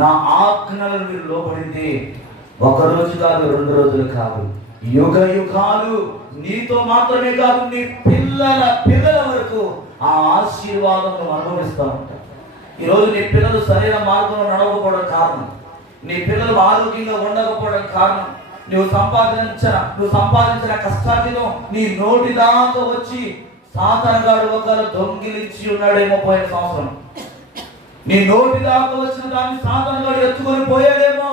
నా ఆజ్ఞలను మీరు లోబడితే, 1 రోజు కాదు, 2 రోజులు కాదు, యుగ యుగాలు నీతో మాత్రమే కాదు నీ పిల్లల వరకు ఆ ఆశీర్వాదం నువ్వు అనుభవిస్తూ ఉంటావు. ఈరోజు నీ పిల్లలు సరైన మార్గంలో నడవకపోవడం కారణం, నీ పిల్లలు ఆరోగ్యంగా ఉండకపోవడం కారణం, నువ్వు సంపాదించిన కష్టార్జితం నీ నోటి దాకా వచ్చి సాతానుగాడు ఒకరు దొంగిలించి ఉన్నాడేమో పోయిన సంవత్సరం. నీ నోటి దాకా వచ్చిన దాన్ని సాతానుగాడు ఎత్తుకొని పోయాడేమో.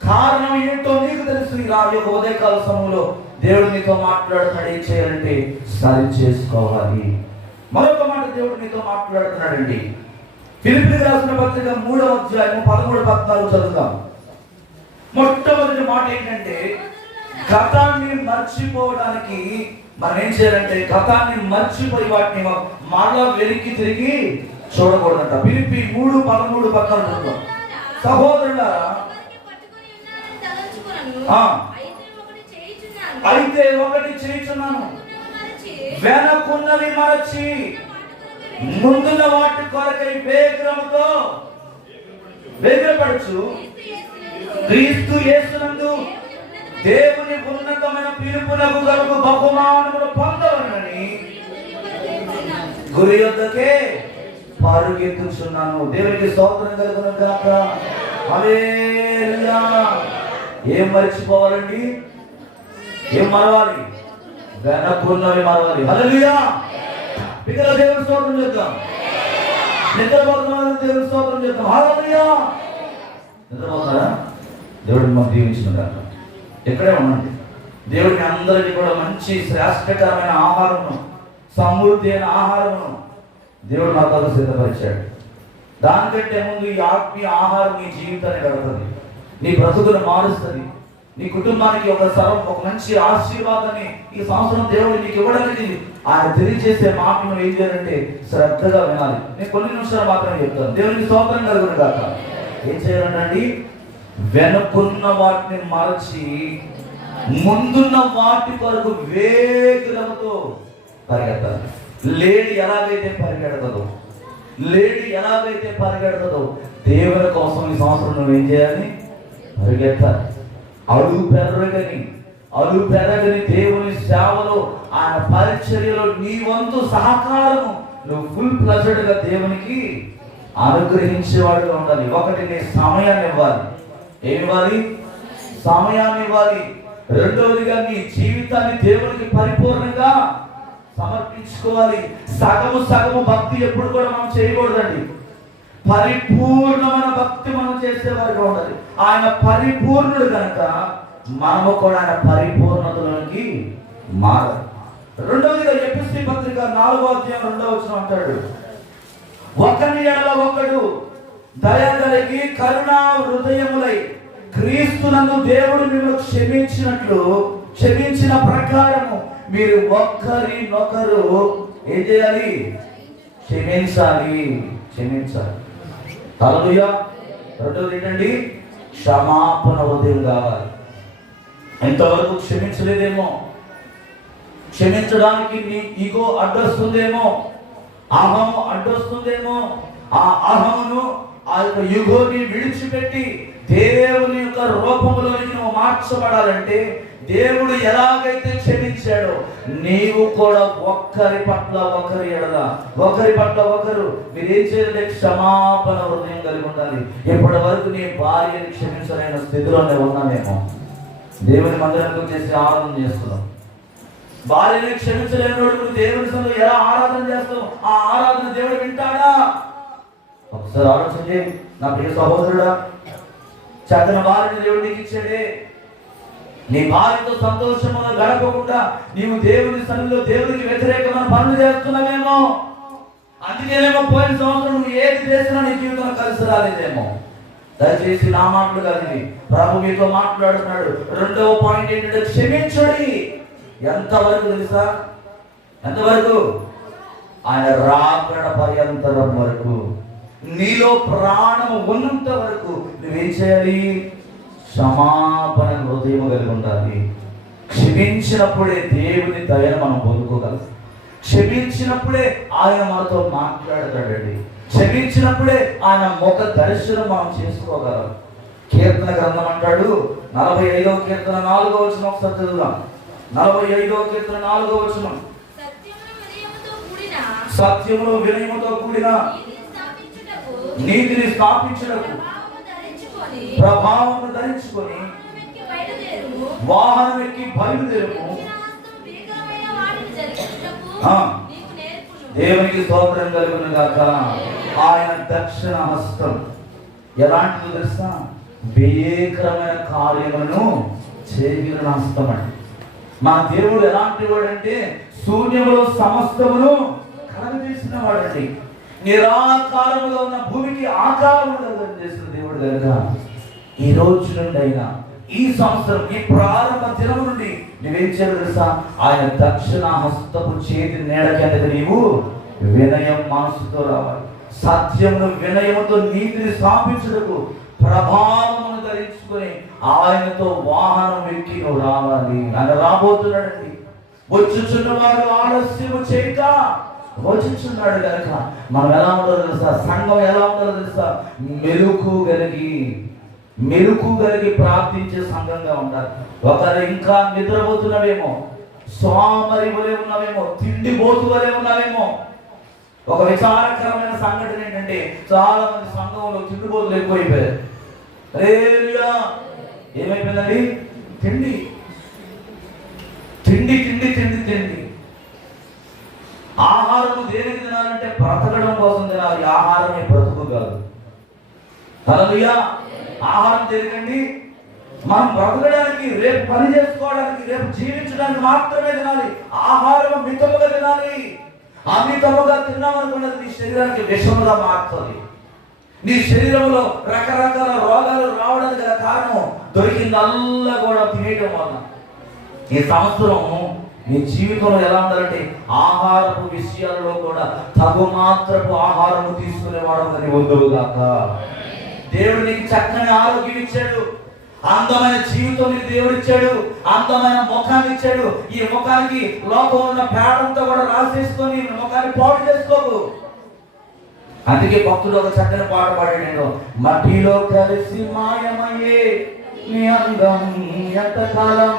కారణం ఏంటో నీకు తెలుసు. ఈ యొక్క ఉదయకాల సమయంలో దేవుడు నీతో మాట్లాడుతున్నాడు. ఏం చేయాలంటే సరి చేసుకోవాలి. మరొక మాట దేవుడు నీతో మాట్లాడుతున్నాడండి. ఫిలిప్పీయులకు రాసిన పత్రిక 3వ అధ్యాయం 13-14 చదువుతాం. మొట్టమొదటి మాట ఏంటంటే గతాన్ని మర్చిపోవడానికి మనం ఏం చేయాలంటే గతాన్ని మర్చిపోయి వాటిని మరలా వెనక్కి తిరిగి చూడకూడదంట. ఫిలిప్పీ 3:13-14 చదువుతాం. సహోదరులారా, అయితే ఒకటి చేయుచున్నాను, వెనకున్నవి మరచి ముందున్న వాటి కొరకై వేగిరపడుచు క్రీస్తు యేసునందు దేవుని ఉన్నతమైన పిలుపునకు గలుగు బహుమానములు పొందవలెనని గురి యొద్దకే పరుగెత్తుచున్నాను. దేవునికి స్తోత్రం కలుగును గాక. హల్లెలూయా. ఏం మర్చిపోవాలండి? ఏం మరవాలి? వెనకున్నవి మరవాలి. హల్లెలూయా. ఇక్కడ దేవుని స్తోత్రం చేద్దాం. నిద్రపోతున్న దేవుని స్తోత్రం చేద్దాం. హల్లెలూయా. నిద్రపోతారా? దేవుడిని మాకు దీవించినారు. ఎక్కడే ఉండండి. దేవుడిని అందరికీ కూడా మంచి శ్రేష్టకరమైన ఆహారమును, సమృద్ధి అయిన ఆహారమును దేవుడు నా కొరకు సిద్ధపరిచాడు. దానికంటే ముందు ఈ ఆత్మీయ ఆహారం నీ జీవితాన్ని గడుపుతుంది, నీ బ్రతుకును మారుస్తుంది, నీ కుటుంబానికి ఒక మంచి ఆశీర్వాదాన్ని ఈ సంవత్సరం దేవుడు నీకు ఇవ్వడానికి ఆయన తెలియజేసే మాటను ఏం చేయాలంటే శ్రద్ధగా వినాలి. నేను కొన్ని నిమిషాలు మాత్రమే చెప్తాను. దేవునికి స్తోత్రం కలుగును గాక. ఏం చేయాలండి? వెనుకున్న వాటిని మరచి ముందున్న వాటి కొరకు వేగంతో పరిగెత్తాలి. లేడీ ఎలాగైతే పరిగెడతదో దేవుని కోసం ఈ సంవత్సరం నువ్వు ఏం చేయాలి? పరిగెత్తాలి. అడుగు పెరగని దేవుని సేవలో, ఆయన పరిచర్యలో నీ వంతు సహకారము నువ్వు ఫుల్ ప్లెజర్డ్ గా దేవునికి అనుగ్రహించేవాడుగా ఉండాలి. ఒకటి, నీ సమయాన్ని ఇవ్వాలి. ఏమివ్వాలి? సమయాన్ని ఇవ్వాలి. రెండవదిగా నీ జీవితాన్ని దేవునికి పరిపూర్ణంగా సమర్పించుకోవాలి. సగము భక్తి ఎప్పుడు కూడా మనం చేయకూడదండి. పరిపూర్ణమైన భక్తి మనం చేసేవారుగా ఉండాలి. ఆయన పరిపూర్ణుడు కనుక మనము కూడా ఆయన పరిపూర్ణతలోకి మారాలి. రెండవదిగా ఎఫెసీ పత్రిక 4వ అధ్యాయం 2వ వచనం అంటాడు, ఒకని ఎడల ఒకడు దయ కలిగి కరుణా హృదయములై క్రీస్తునందు దేవుడు మిమ్మల్ని క్షమించిన ప్రకారము మీరు ఒకరినొకరు ఏం చేయాలి? క్షమించాలి. హల్లెలూయా. రెండోది ఏంటండి? క్షమాపణ హృదయం కావాలి. ఎంతవరకు క్షమించలేదేమో, క్షమించడానికి నీ ఈగో అడ్డొస్తుందేమో, అహము అడ్డొస్తుందేమో. ఆ అహమును, ఆ యొక్క యుగోని విడిచిపెట్టి దేవుని యొక్క రూపంలోనికి నువ్వు మార్చబడాలంటే దేవుడు ఎలాగైతే క్షమించాడో నీవు కూడా ఒకరి పట్ల ఒకరు మీరేం చేయాలంటే క్షమాపణ హృదయం కలిగి ఉండాలి. ఇప్పటి వరకు నీ భార్యని క్షమించలేని స్థితిలోనే ఉన్నామేమో. దేవుని మందిరంలో చేసి ఆరాధన చేస్తున్నాం. భార్యని క్షమించలేనివాడు నువ్వు దేవుని సన్నిధిలో ఎలా ఆరాధన చేస్తావు? ఆ ఆరాధన దేవుడు వింటాడా? ఒకసారి ఆలోచన చేయి నా ప్రియ సహోదరుడా. చక్కని భార్యని దేవుడు నీకు ఇచ్చాడే. నీ భార్యతో సంతోషంగా గడపకుండా నీవు దేవుని సన్నిధిలో దేవునికి వ్యతిరేకమైన పనులు చేస్తున్నావేమో. అందుకేనేమో పోయిన సంవత్సరం నువ్వు ఏది చేసినా నీ జీవితంలో కలిసి రాలేదేమో. దయచేసి నా మాటలు కాదు, ప్రభు మీతో మాట్లాడుతున్నాడు. రెండవ పాయింట్ ఏంటంటే క్షమించుడి. ఎంతవరకు తెలుసా? ఎంతవరకు? ఆయన రాకడ పర్యంతరం వరకు, నీలో ప్రాణం ఉన్నంత వరకు నువ్వేం చేయాలి? క్షమాపణ హృదయం కలిగి ఉండాలి. క్షమించినప్పుడే దేవుని దయను మనం పొందుకోగలం. క్షమించినప్పుడే ఆయన మనతో మాట్లాడతాడండి. క్షమించినప్పుడే ఆయన ముఖ దర్శనం మనం చేసుకోగలం. కీర్తన గ్రంథం అంటాడు, 45వ కీర్తన 4వ వచనం ఒకసారి చదువుదాం. 45వ కీర్తన 4వ వచనం. సత్యమును వినయముతో కూడిన నీతిని స్థాపించుటకు ప్రభావమును ధరించుకొని వాహనం ఎక్కి బయలుదేరుము. దేవునికి స్తోత్రం కలుగును గాక. ఆయన దక్షిణ హస్తం ఎలాంటిదో తెలుసా? భయంకరమైన కార్యములను చేయగలిగిన హస్తం అండి. మా దేవుడు ఎలాంటి వాడంటే శూన్యములో సమస్తమును కలుగజేసిన వాడండి. నిరాకారముగా ఉన్న భూమికి ఆకారముగా చేసిన దేవుడు కనుక ఈ రోజు నుండి అయినా ఈ సంవత్సరం ఈ ప్రారంభ దినం నుండి నువ్వేం చేయాలి తెలుసా? ఆయన దక్షిణ హస్తపు చేతి నీడ కిందకి నీవు వినయం మనసుతో రావాలి. సత్యమును వినయముతో నీతిని స్థాపించుటకు ప్రభావమును ధరించుకొని ఆయనతో వాహనం ఎక్కి నువ్వు రావాలి. ఆయన రాబోతున్నాడండి. వచ్చుచున్నవాడు ఆలస్యము చేయక వచ్చుచున్నాడు కనుక మనం ఎలా ఉండాలో తెలుసా? సంఘం ఎలా ఉండాలో తెలుసా? మెలుకు కలిగి ప్రార్థించే సంఘంగా ఉండాలి. ఒకరు ఇంకా నిద్రపోతున్నవేమో, సోమరి వలె ఉన్నావేమో, తిండిపోతు వలె ఉన్నావేమో. ఒక విచారకరమైన సంఘటన ఏంటంటే చాలా మంది సంఘంలో తిండిపోతులు ఎక్కువైపోయారు. ఏమైపోయిందండి? తిండి తిండి తిండి తిండి తిండి. ఆహారం దేనికి తినాలంటే బ్రతకడం కోసం తినాలి. ఆహారమే బ్రతుకు కాదు. హల్లెలూయా. ఆహారం దేనికండి? మనం బ్రతకడానికి, రేపు పని చేసుకోవడానికి, రేపు జీవించడానికి మాత్రమే తినాలి. ఆహారం మితముగా తినాలి. అమితముగా తిన్నామనుకున్నది నీ శరీరానికి విషముగా మారుతుంది. నీ శరీరంలో రకరకాల రోగాలు రావడానికి గల కారణం దొరికిందల్లా కూడా తినేయడం వల్ల. ఈ సంవత్సరం నీ జీవితంలో ఎలా ఉండాలంటే ఆహారపు విషయాల్లో కూడా తగు మాత్రపు ఆహారము తీసుకునేవాడు వద్దురుగాక. దేవుడు నీకు చక్కని ఆరోగ్యం ఇచ్చాడు, అందమైన జీవితం నీకు దేవుడు ఇచ్చాడు, అందమైన ముఖాన్ని ఇచ్చాడు. ఈ ముఖానికి లోపల ఉన్న పేడంతో కూడా రాసేసుకొని ముఖాన్ని పాడు చేసుకోకు. అందుకే భక్తుడు ఒక చక్కని పాట పాడాడు, మట్టిలో కలిసి మాయమయ్యే నీ అందం ఎంతకాలం,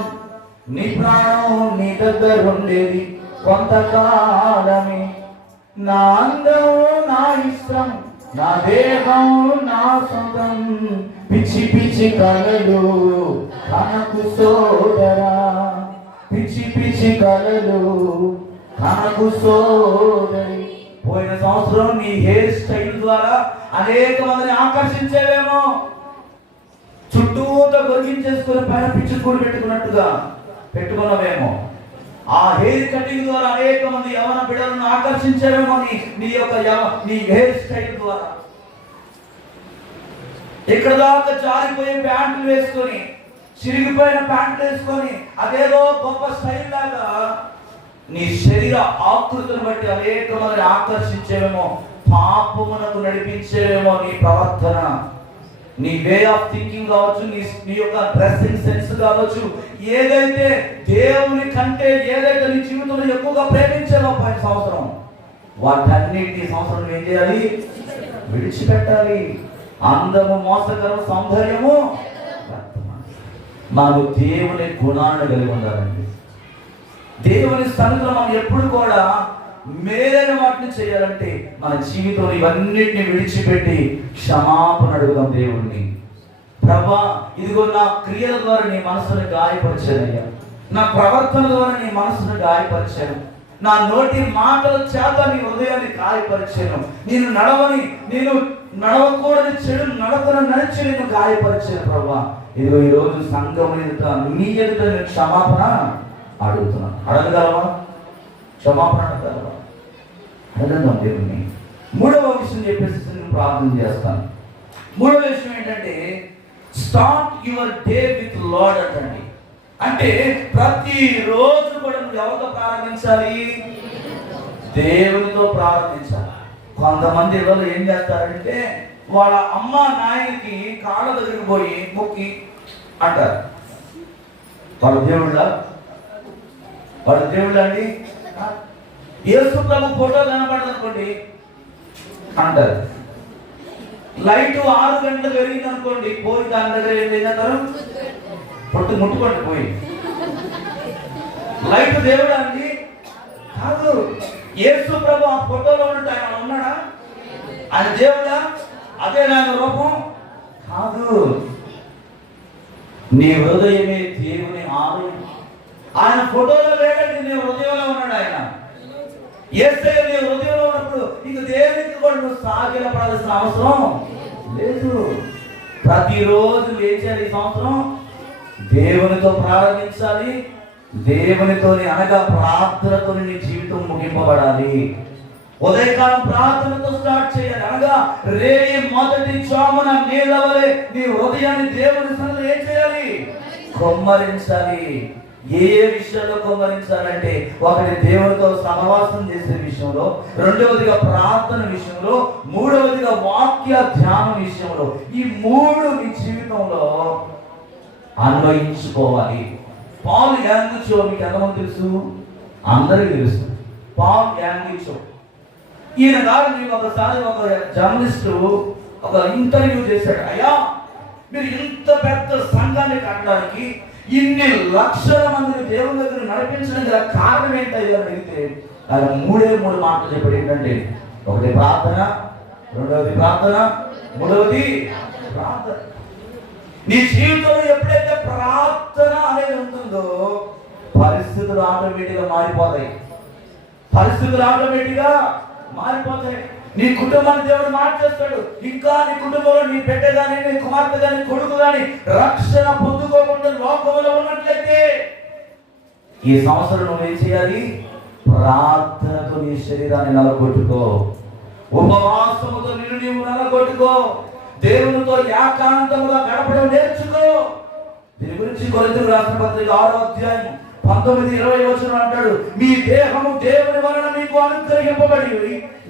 నీ ప్రాణం నీ దగ్గర ఉండేది కొంతకాలమే. నా అందం నా ఇష్టం, నా దేహం నా సొంతం, పిచ్చి పిచ్చి కలలు కనకు సోదరా, పిచ్చి పిచ్చి కలలు కనకు సోదరి. పోయిన సంవత్సరం నీ హెయిర్ స్టైల్ ద్వారా అనేక మందిని ఆకర్షించేవేమో. చుట్టూతో గొరిగించేసుకుని పైన పిచ్చి కూడి పెట్టుకున్నట్టుగా పెట్టుకున్నావేమో. ఆ హెయిర్ కటింగ్ ద్వారా అనేక మంది యవన బిడ్డలను ఆకర్షించేవేమో నీ హెయిర్ స్టైల్ ద్వారా. ఇక్కడ దాకా జారిపోయే ప్యాంట్లు వేసుకొని, చిరిగిపోయిన ప్యాంట్లు వేసుకొని అదేదో గొప్ప స్టైల్ లాగా నీ శరీర ఆకృతిని బట్టి అనేక మందిని ఆకర్షించేవేమో. పాపమునకు నడిపించేవేమో నీ ప్రవర్తన, నీ వే ఆఫ్ థింకింగ్ కావచ్చు, నీ యొక్క డ్రెస్సింగ్ సెన్స్ కావచ్చు. ఏదైతే దేవుని కంటే ఏదైతే నీ జీవితంలో ఎక్కువగా ప్రేమించాలో పైన సంవత్సరం, వాటన్నిటి సంవత్సరం ఏం చేయాలి? విడిచిపెట్టాలి. అందము మోసకరం, సౌందర్యము మనకు దేవుని గుణాన్ని కలిగి ఉండాలండి. దేవుని సన్నిధిలో మనం ఎప్పుడు కూడా మేలైన వాటిని చేయాలంటే మన జీవితంలో ఇవన్నిటిని విడిచిపెట్టి క్షమాపణ అడుగుదాం దేవుణ్ణి. ప్రభా, ఇదిగో నా క్రియల ద్వారా నీ మనసుని గాయపరిచానయ్యా, నా ప్రవర్తన ద్వారా నీ మనసును గాయపరిచాను, నా నోటి మాటల చేత నీ హృదయాన్ని గాయపరిచాను, నేను నడవకూడని చెడు నడతను నడిచి నేను గాయపరిచాను ప్రభా. ఇదిగో ఈరోజు సంఘం ఎదుట నీ ఎదుట నేను క్షమాపణ అడుగుతున్నాను. అడగగలవా? క్షమాపణ అడగగలవా? అడగదాం దేవుని. మూడవ విషయం చెప్పేసి నేను ప్రార్థన చేస్తాను. మూడవ విషయం ఏంటంటే start your day with lord అంటండి. అంటే ప్రతిరోజు కూడా నువ్వు ఎవరితో ప్రారంభించాలి? దేవునితో ప్రారంభించాలి. కొంతమంది ఎవరు ఏం చేస్తారంటే వాళ్ళ అమ్మ నాయనకి కాళ్ళ దగ్గరికి పోయి మొక్కి అంటారు. వాళ్ళ దేవుళ్ళ అండి. యేసు ప్రభు ఫోటో కనపడదు అనుకోండి అంటారు. లైట్ 6 గంటలకు వెలిగింది అనుకోండి, పోయి దాని దగ్గర ఏం చేస్తారు? పొట్టు ముట్టుకోండి పోయి. లైట్ దేవుడా అండి? కాదు. యేసు ప్రభు ఆ ఫోటోలో ఉన్నట్టు ఆయన ఉన్నాడా? ఆయన దేవుడా? అదే ఆయన రూపం కాదు. నీ హృదయమే దేవుని ఆలయం. ఆయన ఫోటోలో లేదండి, నీ హృదయంలో ఉన్నాడు ఆయన. యేసయ్య నీ హృదయంలో ఉన్నప్పుడు నీకు దేవునికి కూడా నువ్వు సాగిల పడాల్సిన అవసరం లేదు. ప్రతిరోజు లేచాలి. ఈ సంవత్సరం దేవునితో ప్రారంభించాలి. దేవునితోని అనగా ప్రార్థనతో నీ జీవితం ముగింపబడాలి. ఉదయకాలం ప్రార్థనతో స్టార్ట్ చేయాలి. అనగా రేయి మొదటి జామున నీళ్ళవలే నీ హృదయాన్ని దేవుని సన్నిధిలో ఏం చేయాలి? కొమ్మరించాలి. ఏ విషయంలో కొమ్మరించాలంటే ఒకటి దేవునితో సహవాసం చేసే విషయంలో, రెండవదిగా ప్రార్థన విషయంలో, మూడవదిగా వాక్య ధ్యానం విషయంలో. ఈ 3 నీ జీవితంలో అన్వయించుకోవాలి. పాల్ యాంగిచో మీకు ఎంతమంది తెలుసు? అందరికీ తెలుసు. పాల్ యాంగిచో ఈయన గారు మీకు ఒకసారి ఒక జర్నలిస్టు ఒక ఇంటర్వ్యూ చేశాడు. అయ్యా, మీరు ఇంత పెద్ద సంఘాన్ని కట్టడానికి ఇన్ని లక్షల మందిని దేవుని దగ్గర నడిపించడానికి గల కారణం ఏంటయ్యా అని అడిగితే ఆయన 3 మాటలు చెప్పాడు. ఏంటంటే ఒకటి ప్రార్థన, రెండవది ప్రార్థన, మూడవది ప్రార్థన. నీ జీవితంలో ఎప్పుడైతే ప్రార్థన అనేది ఉంటుందో పరిస్థితులు ఆటోమేటిక్గా మారిపోతాయి. మారిపోతాయి. నీ కుటుంబాన్ని దేవుడు మార్చేస్తాడు. ఇంకా నీ కుటుంబంలో నీ బిడ్డ కానీ, నీ కుమార్తె కానీ, కొడుకు కానీ రక్షణ పొందుకోకుండా లోకంలో ఉన్నట్లయితే ఈ సంవత్సరం నువ్వు ఏం చేయాలి? ప్రార్థనతో నీ శరీరాన్ని నలగొట్టుకో. ఉపవాసముతో నిన్ను నీవు నలగొట్టుకో. దేవునితో ఏకాంతముగా గడపడం నేర్చుకో. దీని గురించి కొరింథీయులకు రాసిన పత్రిక 6వ అధ్యాయం 19-20 అంటాడు, మీ దేహము దేవుని వలన మీకు అనుగ్రహింపబడి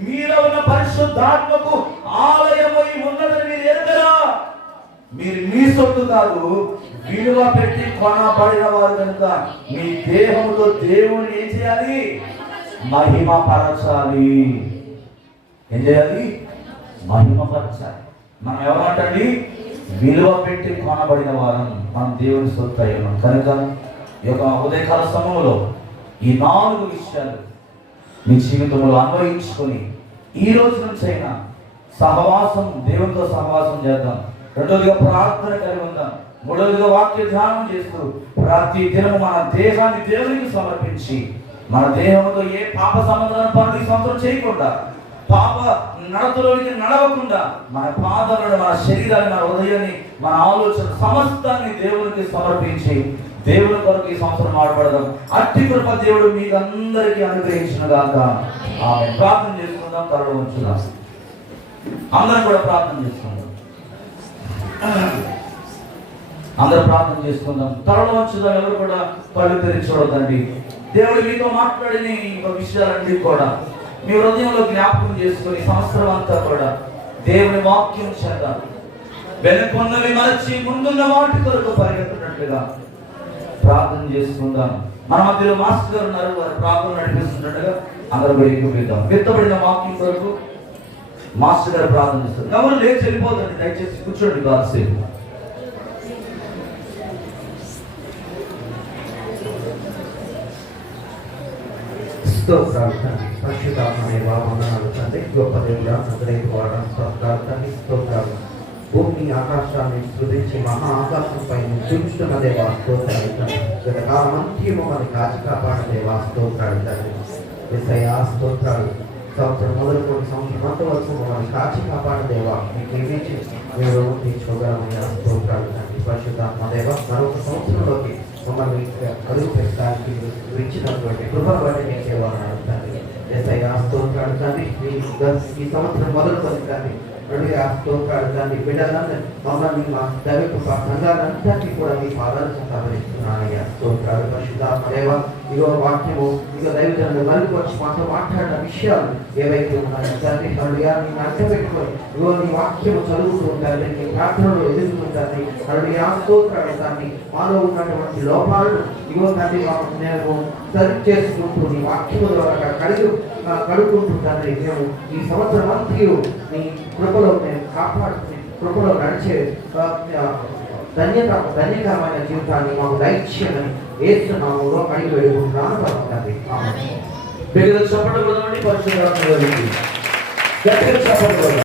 మీలో ఉన్న పరిశుద్ధాత్మకు ఆలయమై ఉన్నదని మీరు ఎరుగరా? మీరు మీ సొత్తు కాదు, విలువ పెట్టి కొనబడిన వారు కనుక మీ దేహముతో దేవుని ఏం చేయాలి? మహిమపరచాలి. ఏం చేయాలి? మహిమపరచాలి. మనం ఎవరంటండి? విలువ పెట్టి కొనబడిన వారం. మనం దేవుని సొత్తు అయి ఉన్నాం కనుక ఈ యొక్క ఉదయకాల సమయంలో ఈ 4 విషయాలు మీ జీవితంలో అన్వయించుకొని ఈ రోజు నుంచి అయినా సహవాసం, దేవునితో సహవాసం చేద్దాం. రెండవదిగా ప్రార్థన కలిగి ఉందాం. మూడవదిగా వాక్య ధ్యానం చేస్తూ ప్రతి దినము మన దేహాన్ని దేవునికి సమర్పించి మన దేహంతో ఏ పాప సంబంధమైన పనులు ఈ సంవత్సరం చేయకుండా, పాప నడతలోనికి నడవకుండా మన పాదాలను, మన శరీరాన్ని, మన హృదయాన్ని, మన ఆలోచన సమస్తాన్ని దేవునికి సమర్పించి దేవుని కొరకు ఈ సంవత్సరం ఆడపడదాం. అట్టి కృప దేవుడు మీకు అందరికీ అనుగ్రహించిన గాక. ఆమె ప్రార్థన చేసుకుందాం. తరలో ఉంచుదాం. అందరం కూడా ప్రార్థన చేసుకుందాం. అందరూ ప్రార్థన చేసుకుందాం. తరలో ఉంచుదాం. ఎవరు కూడా కళ్ళు తెరిచి చూడొద్దండి. దేవుడు మీతో మాట్లాడిన ఈ విషయాలన్నీ కూడా మీ హృదయంలో జ్ఞాపకం చేసుకుని సంవత్సరం అంతా కూడా దేవుని వాక్యం చేద్దాం. వెనుకున్నవి మరచి ముందున్న వాటి కొరకు పరిగెత్తున్నట్లుగా ప్రార్థన చేసుకుందాం. మన మధ్యలో మాస్టర్ గారు ఉన్నారు, వారి ప్రార్థన నడిపిస్తున్నట్టుగా అందరూ కూడా ఎక్కువ విత్తబడిన వాక్యం కొరకు మాస్టర్ గారు ప్రార్థన చేస్తారు. ఎవరు లేచి వెళ్ళిపోతుంది, దయచేసి కూర్చోండి కాసేపు. స్తోత్రాలు తండ్రి, పరిశుద్ధాత్మ దేవా వందనాలు తండ్రి, గొప్ప దేవుడా, నజరేయుడు వాడా, స్తోత్రాలు తండ్రి, స్తోత్రాలు భూమి ఆకాశాన్ని సృజించి మహా ఆకాశంపై చూపిస్తున్న దేవా స్తోత్రాలు తండ్రి. గత కాలమంతా మమ్మల్ని కాచి కాపాడ దేవా స్తోత్రాలు తండ్రి. యేసయ్యా స్తోత్రాలు. సంవత్సరం మొదలుకొని సంవత్సరం అంతవరకు మమ్మల్ని కాచి కాపాడ దేవా మీకేమీ మేము తీర్చుకోగలమయ్యా స్తోత్రాలు తండ్రి. పరిశుద్ధాత్మ దేవ మరొక సంవత్సరంలోకి మమ్మల్ని అడుగు పెట్టడానికి ఇచ్చినటువంటి కృపను బట్టి నీకే వందనాలు తండ్రి. యేసయ్యా స్తోత్రాలు తండ్రి. ఈ సంవత్సరం మొదలుకొని తండ్రి స్తోత్రాలు తండ్రి. బిడ్డలందరూ మమ్మల్ని మా దైవకు సంఘాలంతటినీ కూడా మీ పాదాలు సంపాదిస్తున్నానయ్యా స్తోత్రాలు. పరిశుద్ధాత్మ దేవ ఇగో వాక్యము ఇగో దైవజనులు మరికి వచ్చి మాతో మాట్లాడిన విషయాలు ఏవైతే ఉన్నాయో తండ్రి హల్లెలూయా నీ అర్థ పెట్టుకొని ఇగో నీ వాక్యము చదువుతూ ఉంటారు, నీ ప్రార్థనలో ఎదుగుతుంటారు. హల్లెలూయా స్తోత్రాలు తండ్రి. మాలో ఉన్నటువంటి లోపాలను ఇగో తండ్రి నేను సరి చేసుకుంటూ నీ వాక్యము ద్వారా కడుక్కుంటూ తండ్రి మేము ఈ సంవత్సరం అంతా నీ కృపలో మేము కాపాడుకుని కృపలో నడిచే ధన్యకరమైన జీవితాన్ని మాకు దయచేయమని యేసు నామములో అడిగి వేడుకుంటున్నాను తండ్రి. ఆమేన్. బిడ్డలు చప్పట్లు కొనండి. పరిశుద్ధాత్మ గట్టిగా చప్పట్లు కొనండి.